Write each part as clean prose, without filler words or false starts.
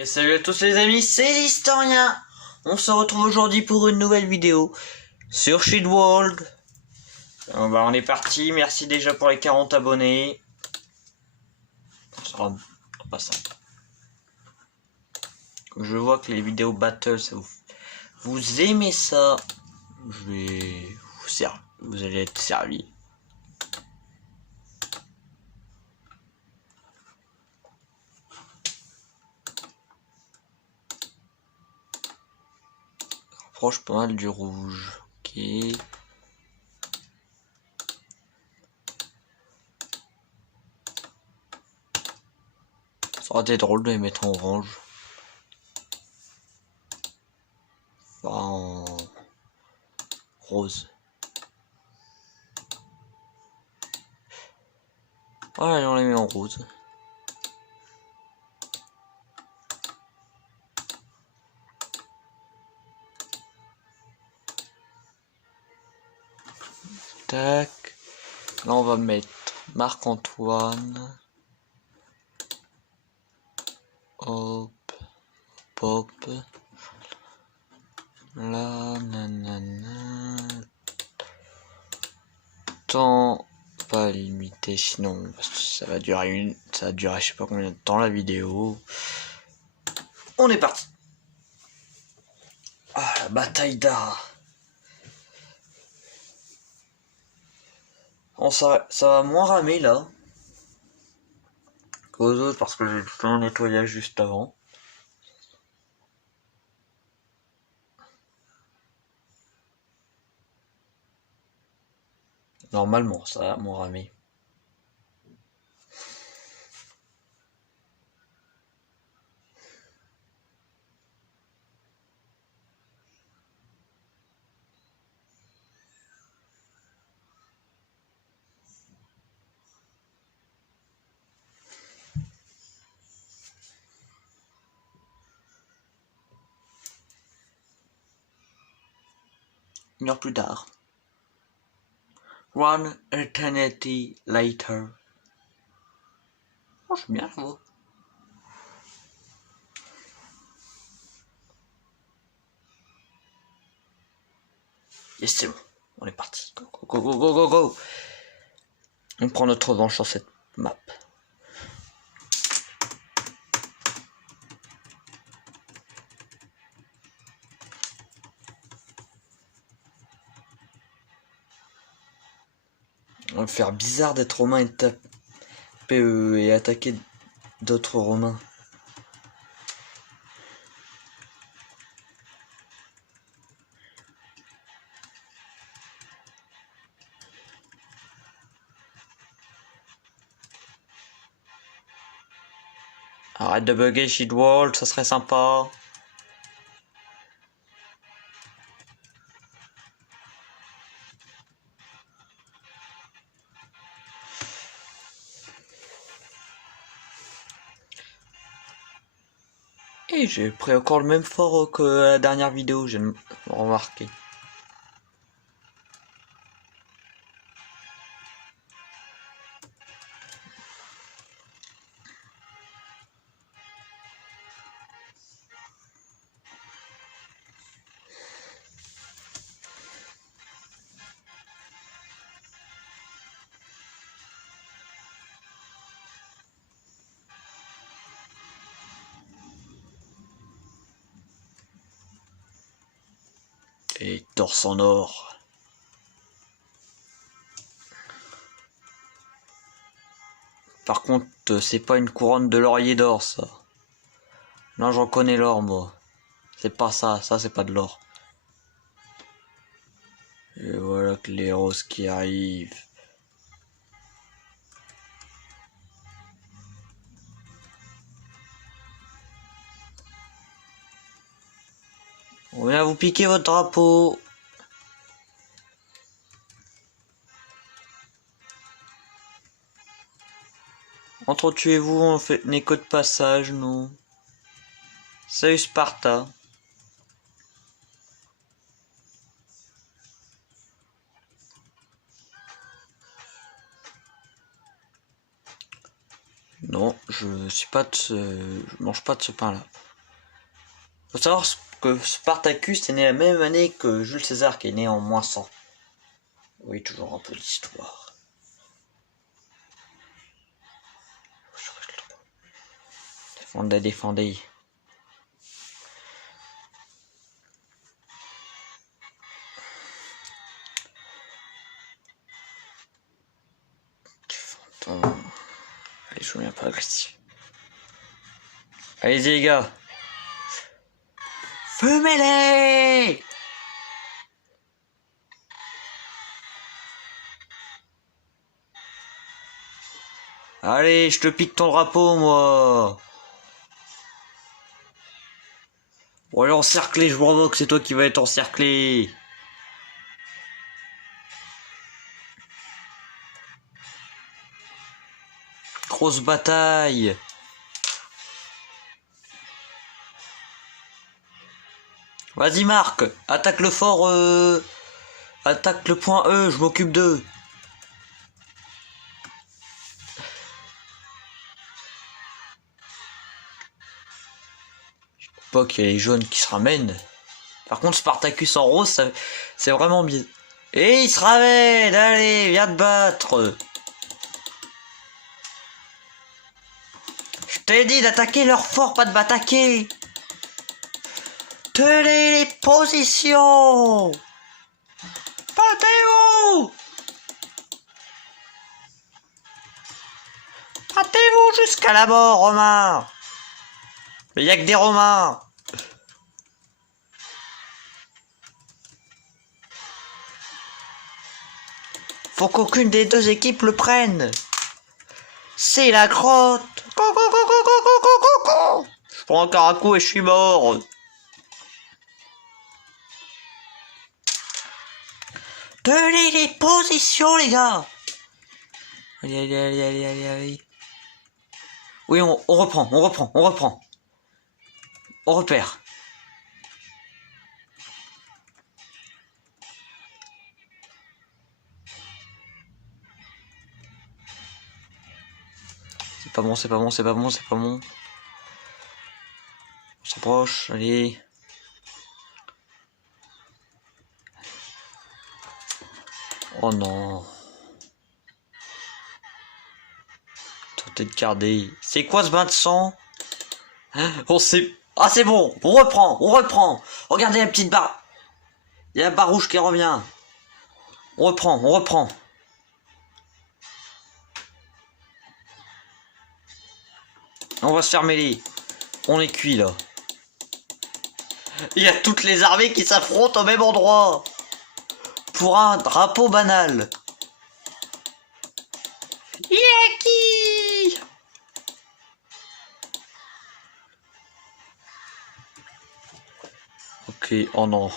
Et salut à tous les amis, c'est l'Historien. On se retrouve aujourd'hui pour une nouvelle vidéo sur Sheet World. On est parti, merci déjà pour les 40 abonnés. Ça sera pas ça. Comme je vois que les vidéos battle, ça vous aimez ça, je vais vous servir. Vous allez être servi. Rapproche pas mal du rouge. Ok. Ça aurait été drôle de les mettre en orange. Pas en rose. Voilà, on les met en rose. Tac. Là, on va mettre Marc-Antoine. Hop. Pop. Là, nanana. Temps pas limité, sinon ça va durer je sais pas combien de temps la vidéo. On est parti. Ah, la bataille d'Ara. Bon, ça va moins ramer là qu'aux autres parce que j'ai fait un nettoyage juste avant. Normalement, ça va moins ramer. Une heure plus tard. One eternity later. Oh, j'aime bien la voix. Yes, c'est bon. On est parti. Go, go, go, go, go, go. On prend notre revanche sur cette map. On va me faire bizarre d'être romain et de taper et attaquer d'autres romains. Arrête de bugger Sheet World, ça serait sympa. Et j'ai pris encore le même fort que la dernière vidéo, j'ai remarqué. Et torse en or. Par contre, c'est pas une couronne de laurier d'or, ça. Non, j'en connais l'or, moi. C'est pas ça, ça c'est pas de l'or. Et voilà que les roses qui arrivent. On vient vous piquer votre drapeau. Entretuez-vous, on fait n'écho de passage, nous. Salut Sparta. Non, je mange pas de ce pain-là. Faut savoir que Spartacus est né la même année que Jules César, qui est né en -100. Oui, toujours un peu d'histoire. Défendez, défendez. Allez, je reviens pas agressif. Allez-y les gars. Fumez-les! Allez, je te pique ton drapeau, moi. Bon, allez, encercler, je vous provoque, c'est toi qui vas être encerclé. Grosse bataille. Vas-y Marc, attaque le fort, attaque le point E, je m'occupe d'eux. Je sais pas qu'il y a les jaunes qui se ramènent. Par contre Spartacus en rose, c'est vraiment bien. Et il se ramène, allez, viens te battre. Je t'ai dit d'attaquer leur fort, pas de m'attaquer. Tenez les positions. Battez-vous. Battez-vous jusqu'à la mort, Romain. Mais il n'y a que des Romains. Faut qu'aucune des deux équipes le prenne. C'est la grotte. Je prends encore un coup et je suis mort. Tenez les positions, les gars. Allez, allez, allez, allez, allez, allez. Oui, on reprend. On repère. C'est pas bon. On s'approche, allez. Oh non. Tentez de garder. C'est quoi ce bain de sang? On sait. Ah c'est bon, on reprend. Regardez la petite barre. Il y a la barre rouge qui revient. On reprend. On va se faire mêler. On est cuit là. Il y a toutes les armées qui s'affrontent au même endroit. Pour un drapeau banal. Il est qui? Ok, oh non.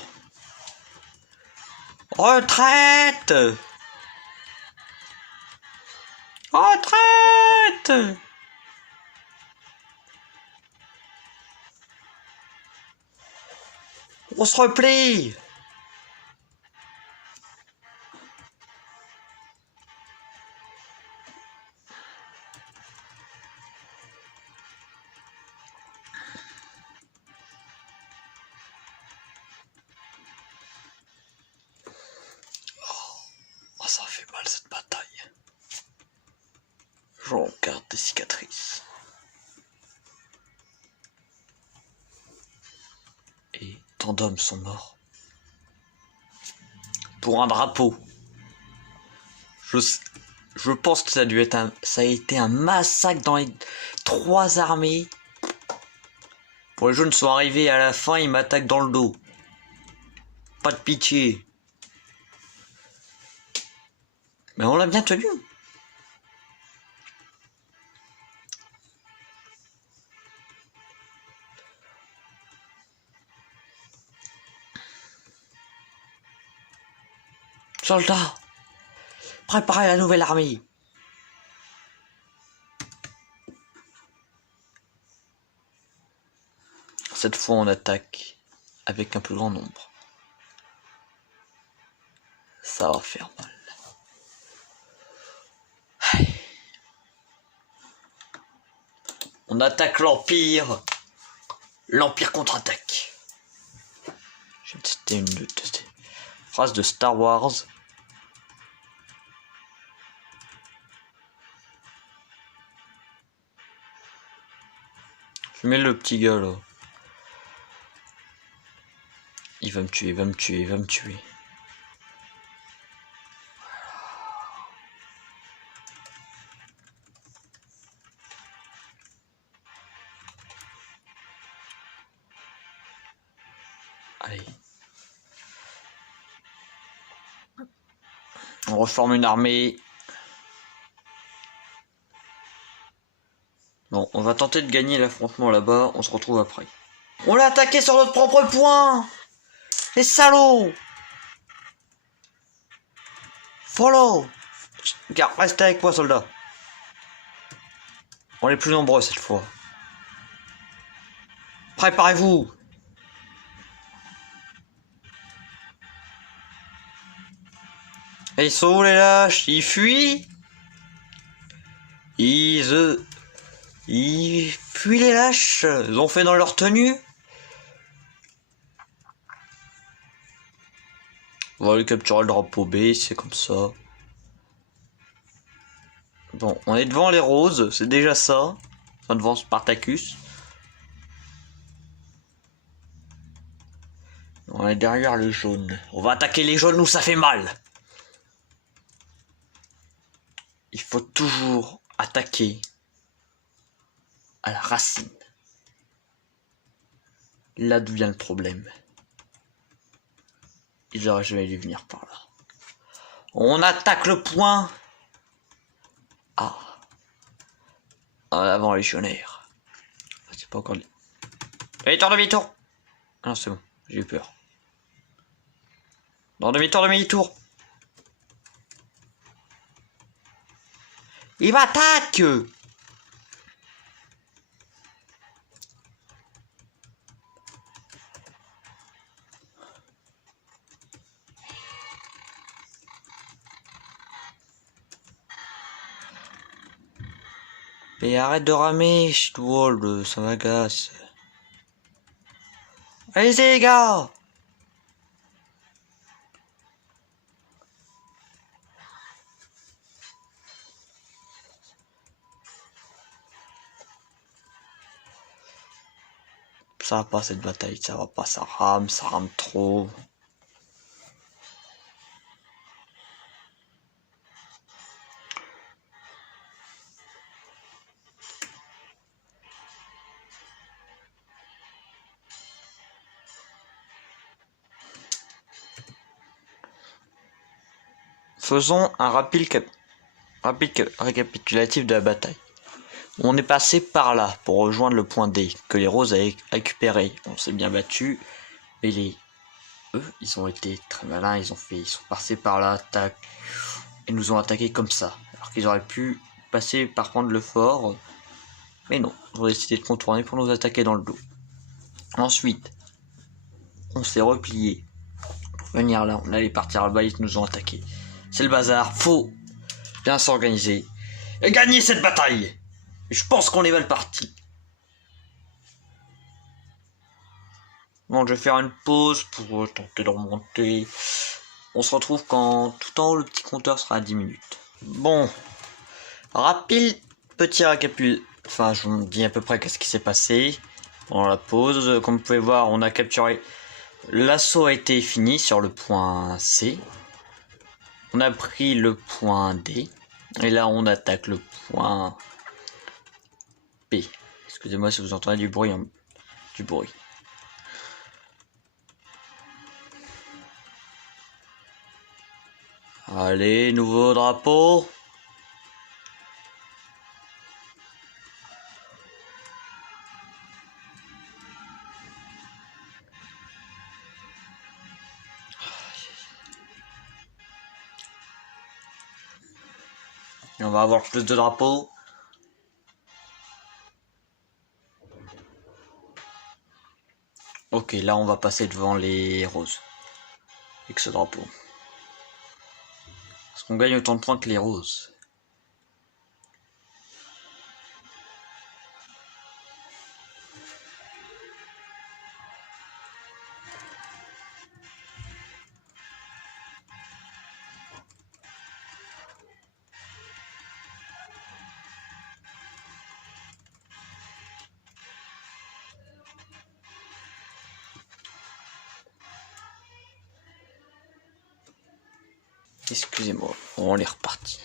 Retraite! On se replie! Oh, ça fait mal cette bataille. J'en garde des cicatrices. Et tant d'hommes sont morts. Pour un drapeau. Je pense que ça a été un massacre dans les 3 armées. Pour les jaunes sont arrivés à la fin, ils m'attaquent dans le dos. Pas de pitié. Mais on l'a bien tenu. Soldats, préparez la nouvelle armée. Cette fois, on attaque avec un plus grand nombre. Ça va faire mal. On attaque l'Empire. L'Empire contre-attaque. c'était une de ces phrases de Star Wars. Je mets le petit gars là. Il va me tuer, il va me tuer, il va me tuer. Allez. On reforme une armée. Bon, on va tenter de gagner l'affrontement là-bas. On se retrouve après. On l'a attaqué sur notre propre point. Les salauds. Follow. Regarde, restez avec moi, soldat. On est plus nombreux cette fois. Préparez-vous. Et ils sont où les lâches? Ils fuient? Ils fuient les lâches? Ils ont fait dans leur tenue? On va aller capturer le drapeau B, c'est comme ça. Bon, on est devant les roses, c'est déjà ça. Enfin, devant Spartacus. On est derrière les jaunes. On va attaquer les jaunes où ça fait mal. Il faut toujours attaquer à la racine. Là d'où vient le problème. Ils auraient jamais dû venir par là. On attaque le point A. En avant légionnaire. C'est pas encore... Allez, tour demi-tour. Ah non, c'est bon, j'ai eu peur. Dans demi-tour, demi-tour. Il m'attaque. Mais arrête de ramer, Shitwall, ça m'agace. Allez-y les gars. Ça va pas cette bataille, ça va pas, ça rame trop. Faisons un rapide récapitulatif de la bataille. On est passé par là pour rejoindre le point D que les roses avaient récupéré. On s'est bien battu, mais eux, ils ont été très malins. Ils sont passés par là, tac, et nous ont attaqué comme ça. Alors qu'ils auraient pu passer par prendre le fort, mais non, ils ont décidé de contourner pour nous attaquer dans le dos. Ensuite, on s'est replié pour venir là. On allait partir là-bas, ils nous ont attaqué. C'est le bazar, faut bien s'organiser et gagner cette bataille. Et je pense qu'on est mal parti. Bon, je vais faire une pause pour tenter de remonter. On se retrouve quand tout en haut le petit compteur sera à 10 minutes. Bon, rapide petit récapitulatif. Enfin, je vous dis à peu près qu'est-ce qui s'est passé pendant la pause. Comme vous pouvez voir, on a capturé. L'assaut a été fini sur le point C. On a pris le point D. Et là, on attaque le point B. Excusez-moi si vous entendez du bruit. Du bruit. Allez, nouveau drapeau. Et on va avoir plus de drapeaux. Ok, là on va passer devant les roses. Avec ce drapeau. Parce qu'on gagne autant de points que les roses. Excusez-moi, on est reparti.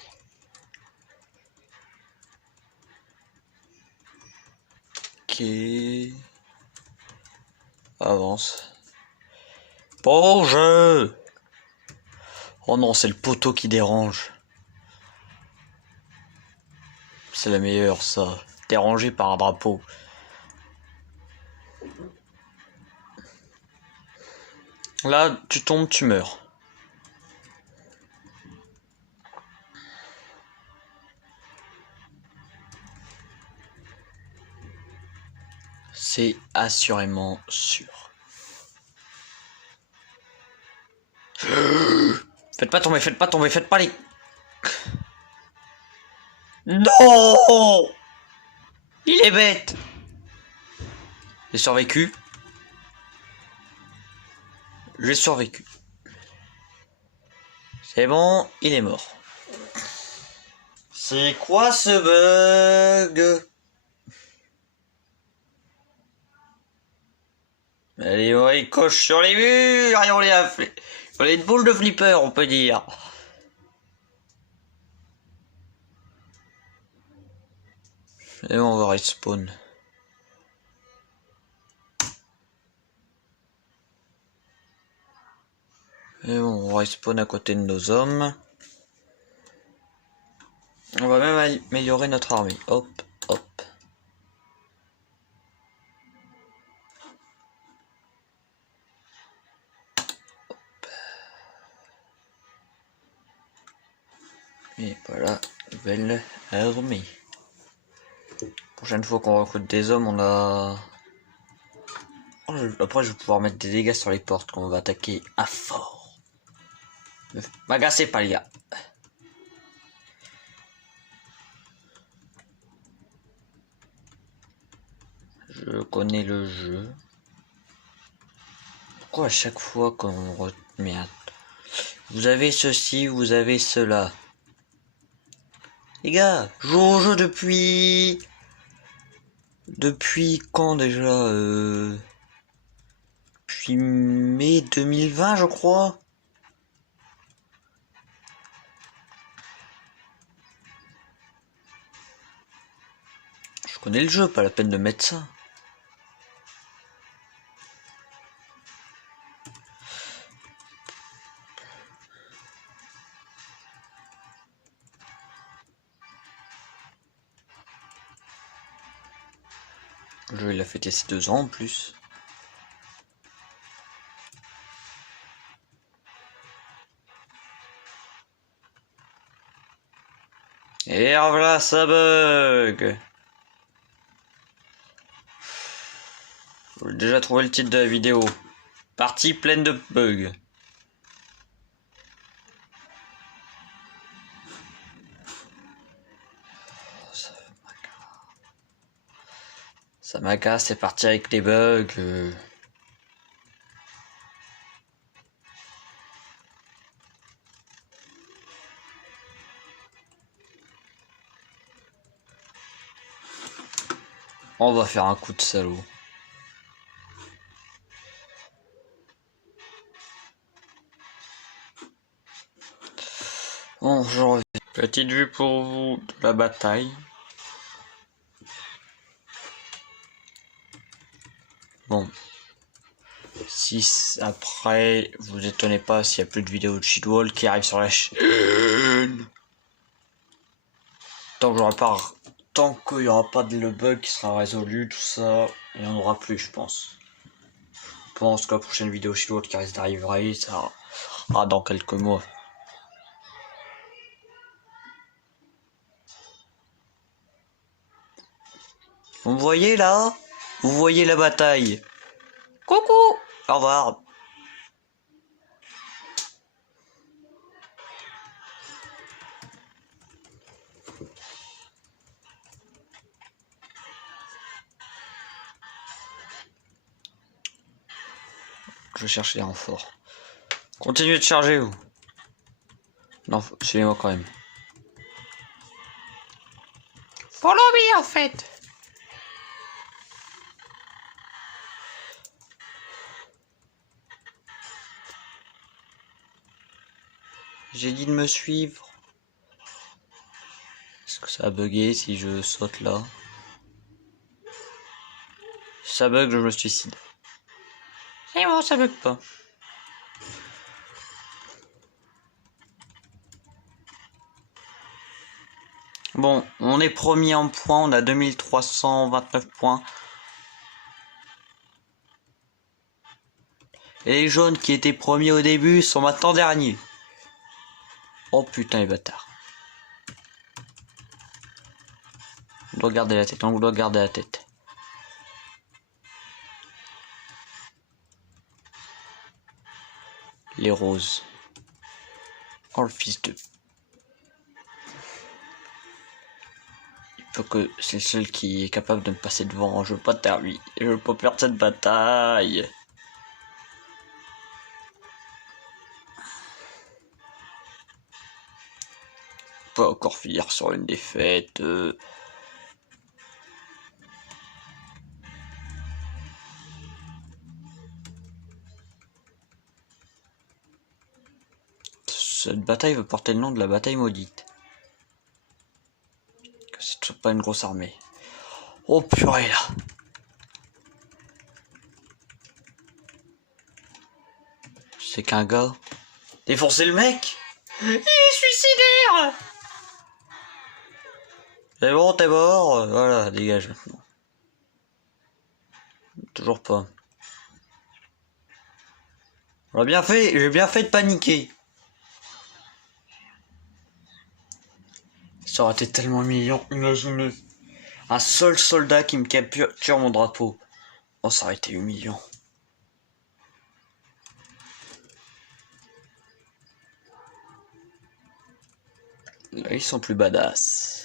Ok. Avance. Bon jeu. Oh non, c'est le poteau qui dérange. C'est la meilleure, ça. Dérangé par un drapeau. Là, tu tombes, tu meurs. C'est assurément sûr. Faites pas tomber, faites pas les... Non! Il est bête! J'ai survécu. J'ai survécu. C'est bon, il est mort. C'est quoi ce bug? Allez, ouais, il coche sur les murs et on est une boule de flipper, on peut dire. Et on va respawn. Et bon, on respawn à côté de nos hommes. On va même améliorer notre armée. Hop, hop. Et voilà, nouvelle armée. Prochaine fois qu'on recrute des hommes, on a... Après, je vais pouvoir mettre des dégâts sur les portes quand on va attaquer à fort. M'agacez pas, les gars. Je connais le jeu. Pourquoi à chaque fois qu'on merde. Vous avez ceci, vous avez cela. Les gars, je joue au jeu depuis... Depuis quand déjà Depuis mai 2020, je crois. Je connais le jeu, pas la peine de mettre ça. Le jeu, il a fêté ses 2 ans en plus. Et voilà, ça bug. J'ai déjà trouvé le titre de la vidéo. Partie pleine de bugs. Ça m'agace, c'est parti avec les bugs. On va faire un coup de salaud. Bon, je reviens. Petite vue pour vous de la bataille. Bon. Si après, vous étonnez pas s'il n'y a plus de vidéos de Shitwall qui arrivent sur la chaîne. Tant qu'il n'y aura pas de le bug qui sera résolu, tout ça, il n'y en aura plus, je pense. Je pense que la prochaine vidéo Shitwall qui risque d'arriver, ça sera dans quelques mois. Vous me voyez là? Vous voyez la bataille? Coucou! Au revoir. Je vais chercher des renforts. Continuez de charger, vous. Non, suivez-moi quand même. Follow me, en fait. J'ai dit de me suivre. Est-ce que ça a bugué si je saute là? Si ça bug, je me suicide. C'est bon, ça bug Pas. Bon, on est premier en points, on a 2329 points. Et les jaunes qui étaient premiers au début sont maintenant derniers. Oh putain les bâtards. On doit garder la tête, on doit garder la tête. Les roses. Oh le fils de... Il faut que c'est le seul qui est capable de me passer devant. Je veux pas terminer. Je veux pas perdre cette bataille. Pas encore finir sur une défaite. Cette bataille veut porter le nom de la bataille maudite. Que ce soit pas une grosse armée. Oh purée là. C'est qu'un gars. Défoncez le mec. Il est suicidaire. C'est bon, t'es mort. Voilà, dégage maintenant. Toujours pas. On a bien fait, j'ai bien fait de paniquer. Ça aurait été tellement mignon, imaginez. Un seul soldat qui me capture mon drapeau. Oh, ça aurait été humiliant. Là, ils sont plus badass.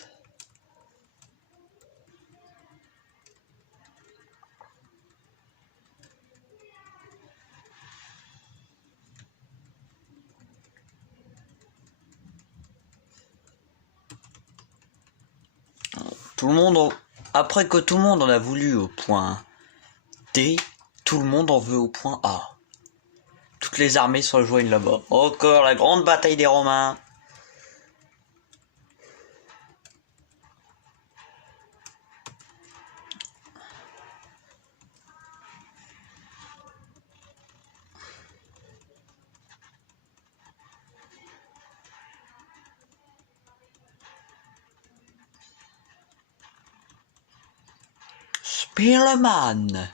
Tout le monde, après que tout le monde en a voulu au point D, tout le monde en veut au point A. Toutes les armées se rejoignent là-bas. Encore la grande bataille des Romains. Spearman,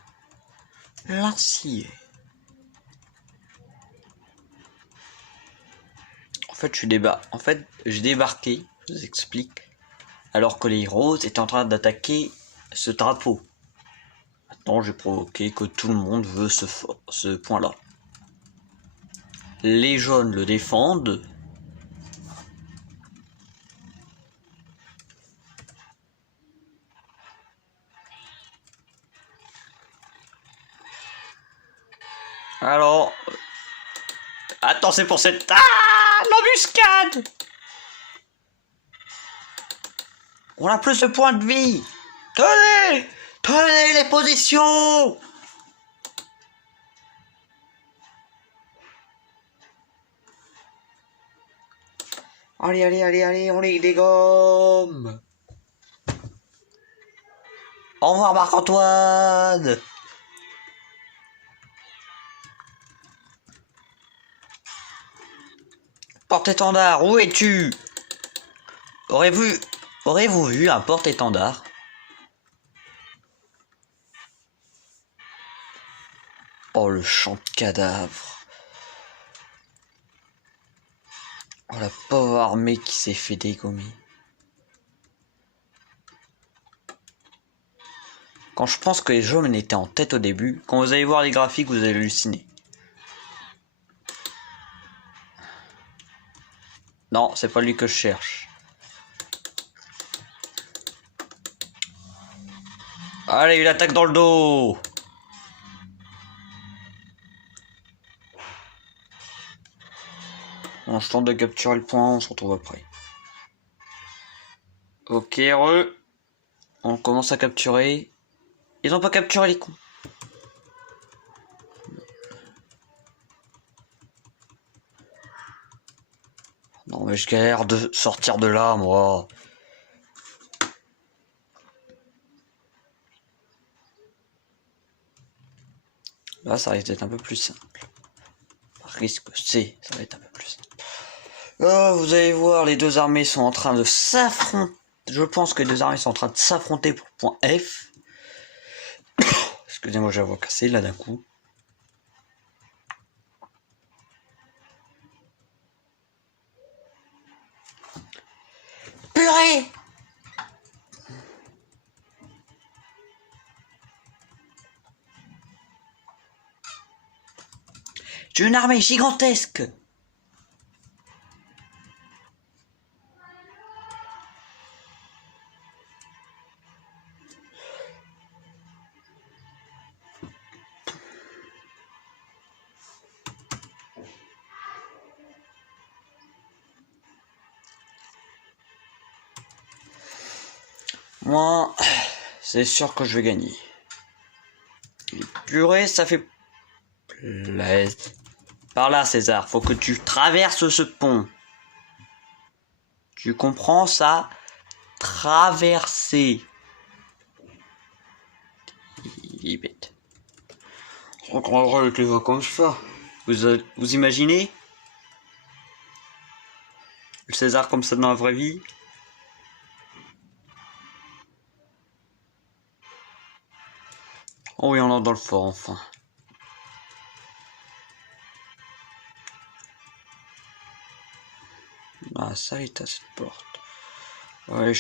lancier. En fait, j'ai débarqué, je vous explique, alors que les roses étaient en train d'attaquer ce drapeau. Maintenant, j'ai provoqué que tout le monde veut ce point-là. Les jaunes le défendent. Alors, attends, c'est pour cette... Ah, l'embuscade. On a plus de points de vie. Tenez, tenez les positions. Allez, allez, allez, allez, on les dégomme. Au revoir Marc-Antoine. Porte-étendard, où es-tu? Aurez-vous vu un porte-étendard? Oh, le champ de cadavres. Oh, la pauvre armée qui s'est fait dégommer. Quand je pense que les jaunes étaient en tête au début, quand vous allez voir les graphiques, vous allez halluciner. Non, c'est pas lui que je cherche. Allez, une attaque dans le dos. On tente de capturer le point, on se retrouve après. Ok, on commence à capturer. Ils ont pas capturé les cons. Non mais je galère de sortir de là, moi. Là, ça risque d'être un peu plus simple. Risque, c'est, ça va être un peu plus simple. Oh, vous allez voir, les deux armées sont en train de s'affronter. Je pense que les deux armées sont en train de s'affronter pour point F. Excusez-moi, j'ai la voix cassée là d'un coup. Purée! J'ai une armée gigantesque! Moi, c'est sûr que je vais gagner. Et purée, ça fait plaisir. Par là, César, faut que tu traverses ce pont. Tu comprends ça? Traverser. Il est bête. On comprendra avec les voix comme ça. Vous imaginez? Le César comme ça dans la vraie vie? Oh oui, on entre dans le fort, enfin. Ah, ça est à cette porte. Ouais,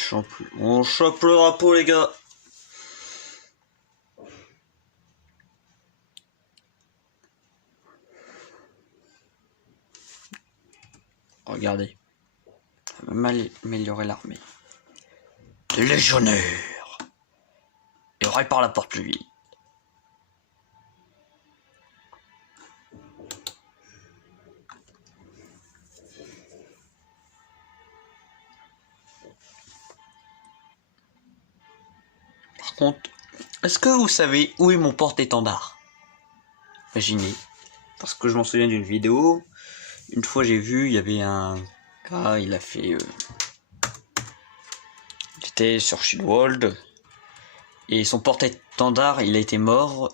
on chope le drapeau, les gars. Regardez. Ça va même améliorer l'armée. Des légionnaires. Et on répare la porte plus vite. Par contre, est-ce que vous savez où est mon porte-étendard? Imaginez. Parce que je m'en souviens d'une vidéo. Une fois j'ai vu, il y avait un gars, il a fait... il était sur Shieldworld. Et son porte-étendard, il est mort,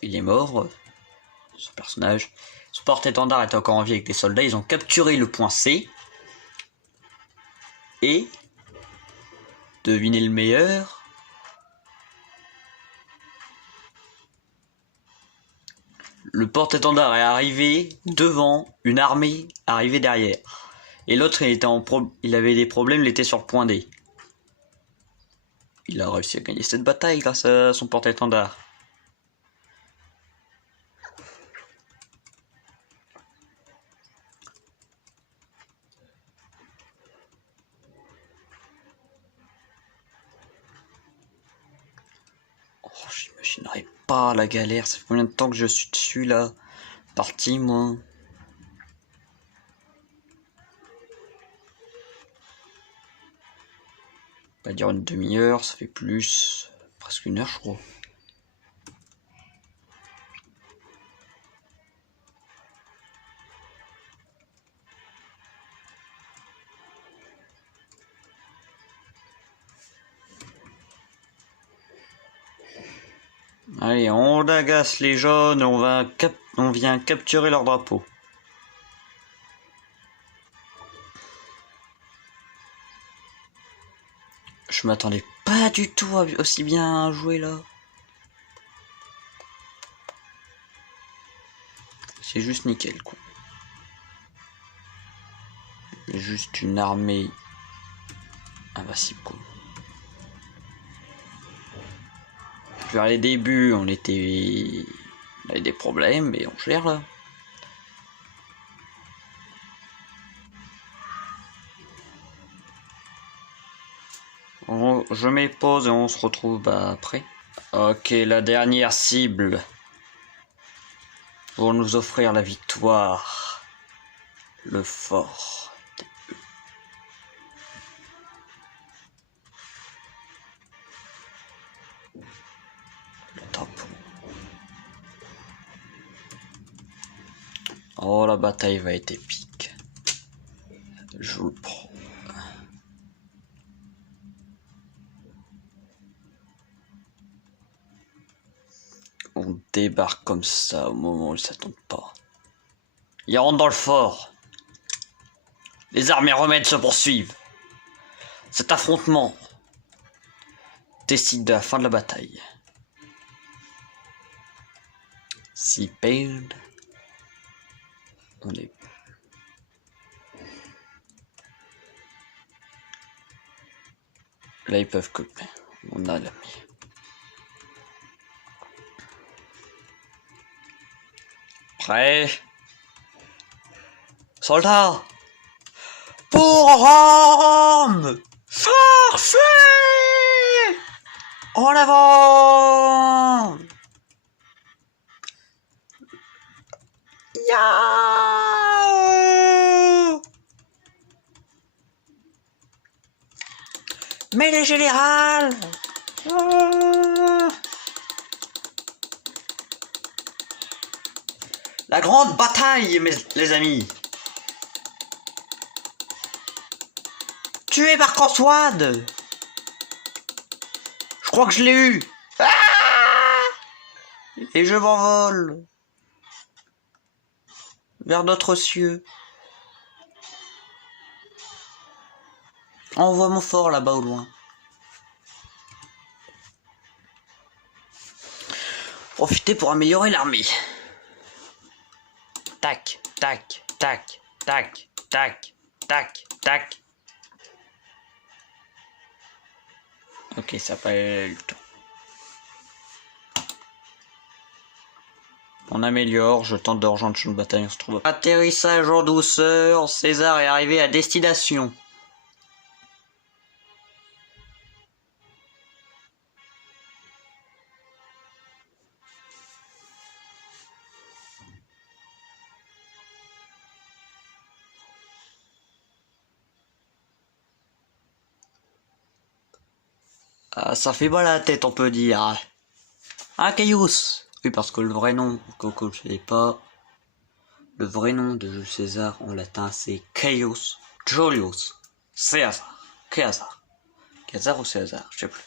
son personnage. Son porte-étendard était encore en vie avec des soldats, ils ont capturé le point C. Et, devinez le meilleur, le porte-étendard est arrivé devant une armée arrivée derrière. Et l'autre, il avait des problèmes, il était sur le point D. Il a réussi à gagner cette bataille grâce à son porte-étendard. Oh, j'imaginerais pas la galère. Ça fait combien de temps que je suis dessus là? Parti, moi. Pas dire une demi-heure, ça fait plus. Presque une heure, je crois. Allez, on agace les jaunes, on vient capturer leur drapeau. Je m'attendais pas du tout à aussi bien jouer là. C'est juste nickel, quoi. Juste une armée invincible, quoi. Vers les débuts, on avait des problèmes, mais on gère là. Je mets pause et on se retrouve après. Ok, la dernière cible pour nous offrir la victoire. Le fort. Le drapeau. Oh, la bataille va être épique. Je vous le prends. débarquent comme ça au moment où ils s'attendent pas. Ils rentrent dans le fort. Les armées romaines se poursuivent. Cet affrontement décide de la fin de la bataille. S'ils perdent, on est... Là, ils peuvent couper. On a l'ami. Prêt? Soldats! Pour Rome! Forcez! En avant! Ya! Mais les générales! La grande bataille, les amis! Tué par Antoine! Je crois que je l'ai eu! Ah! Et je m'envole vers d'autres cieux. On voit mon fort là-bas au loin. Profitez pour améliorer l'armée. Tac, tac, tac, tac, tac, tac, tac. Ok, ça n'a pas eu le temps. On améliore, je tente de rejoindre le champ de bataille, on se trouve. Atterrissage en douceur, César est arrivé à destination. Ah, ça fait mal à la tête, on peut dire. Ah, Caius. Oui, parce que le vrai nom, Coco, je sais pas. Le vrai nom de Jules César en latin, c'est Caius Julius Caesar. César. César ou César, je sais plus.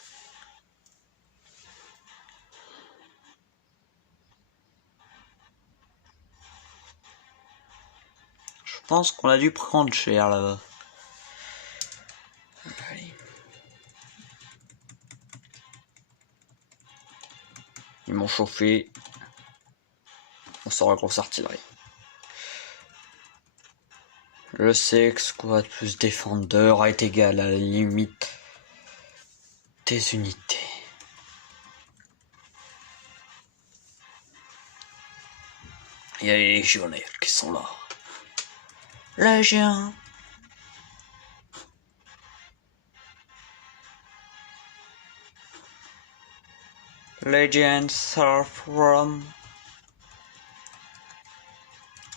Je pense qu'on a dû prendre cher là-bas. Allez. Ils m'ont chauffé. On sort la grosse artillerie. Je sais que squad plus défendeur est égal à la limite des unités. Il y a les légionnaires qui sont là. Légion. Legends are from...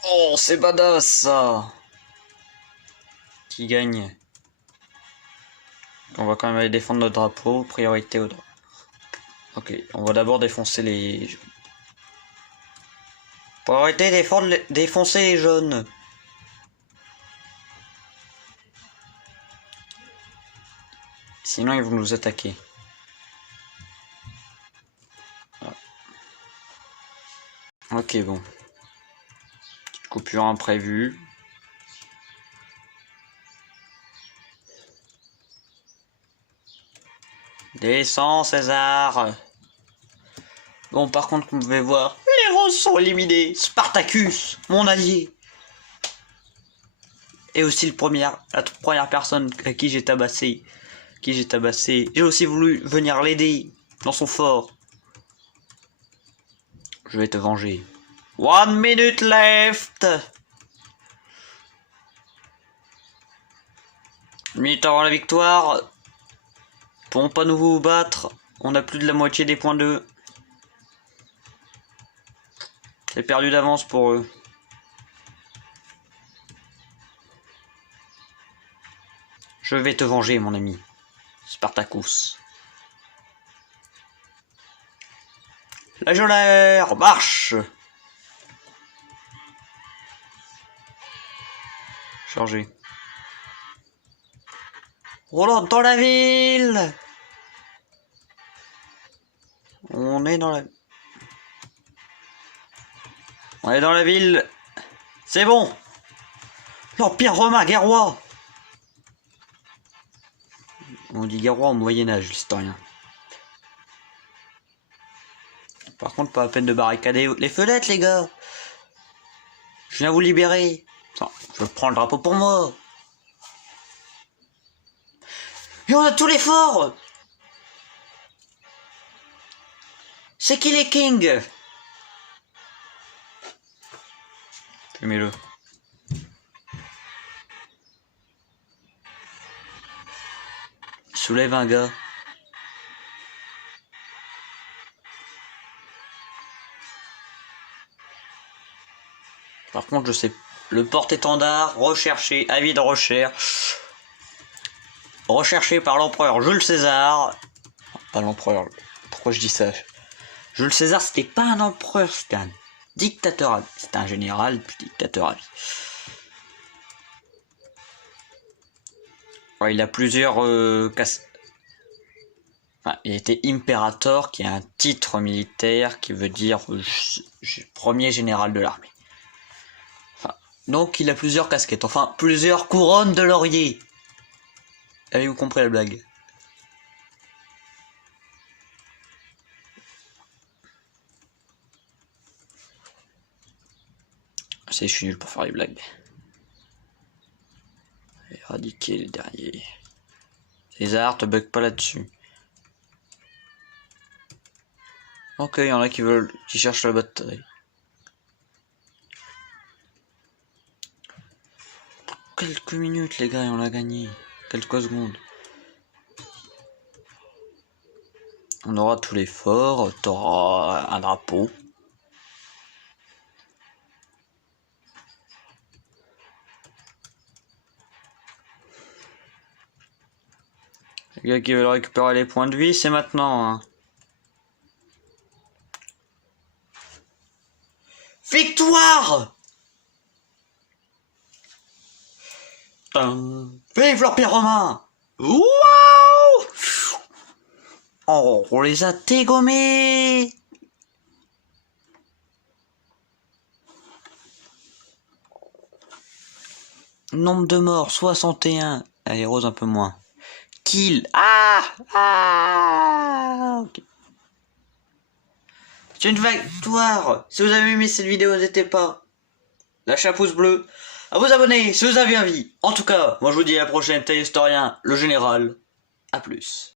Oh, c'est badass ça. Qui gagne? On va quand même aller défendre notre drapeau. Priorité au drapeau. Ok, on va d'abord défoncer les... Priorité défoncer les jaunes. Sinon ils vont nous attaquer. Ah. Ok, bon. Petite coupure imprévue. Descends, César. Bon, par contre, vous pouvez voir, les roses sont éliminés. Spartacus, mon allié. Et aussi la première personne à qui j'ai tabassé. J'ai aussi voulu venir l'aider dans son fort. Je vais te venger. 1 minute left. 1 minute avant la victoire. Ils pourront pas nous battre. On a plus de la moitié des points d'eux. C'est perdu d'avance pour eux. Je vais te venger, mon ami. Spartacus. Légionnaire, marche! Chargé. Roland dans la ville! On est dans la... On est dans la ville. C'est bon. L'Empire romain guerrois. On dit guerrois au Moyen-Âge, l'historien. Par contre, pas la peine de barricader les fenêtres, les gars. Je viens vous libérer. Attends, je prends le drapeau pour moi. Et on a tous les forts. C'est qui les kings? Fumez-le. Soulève un gars. Par contre, je sais. Le porte-étendard, recherché, avis de recherche. Recherché par l'empereur Jules César. Pas l'empereur. Pourquoi je dis ça? Jules César, c'était pas un empereur, c'était un dictateur à vie. C'était un général, puis dictateur à vie. Ouais, il a plusieurs Enfin, il était imperator, qui est un titre militaire qui veut dire premier général de l'armée. Enfin, donc il a plusieurs casquettes, enfin plusieurs couronnes de laurier. Avez-vous compris la blague? Je suis nul pour faire les blagues. Éradiquer les derniers. César, te bug pas là-dessus. Ok, il y en a qui cherchent la bataille. Quelques minutes, les gars, et on l'a gagné. Quelques secondes. On aura tous les forts, t'auras un drapeau. Les gars qui veulent récupérer les points de vie, c'est maintenant. Hein. Victoire! Vive l'Empire romain! Waouh! Oh, on les a dégommés! Nombre de morts, 61. Allez, Rose, un peu moins. Kill. Ok. C'est une victoire. Si vous avez aimé cette vidéo, n'hésitez pas. Lâchez un pouce bleu. À vous abonner si vous avez envie. En tout cas, moi je vous dis à la prochaine, t'es historien, le général. À plus.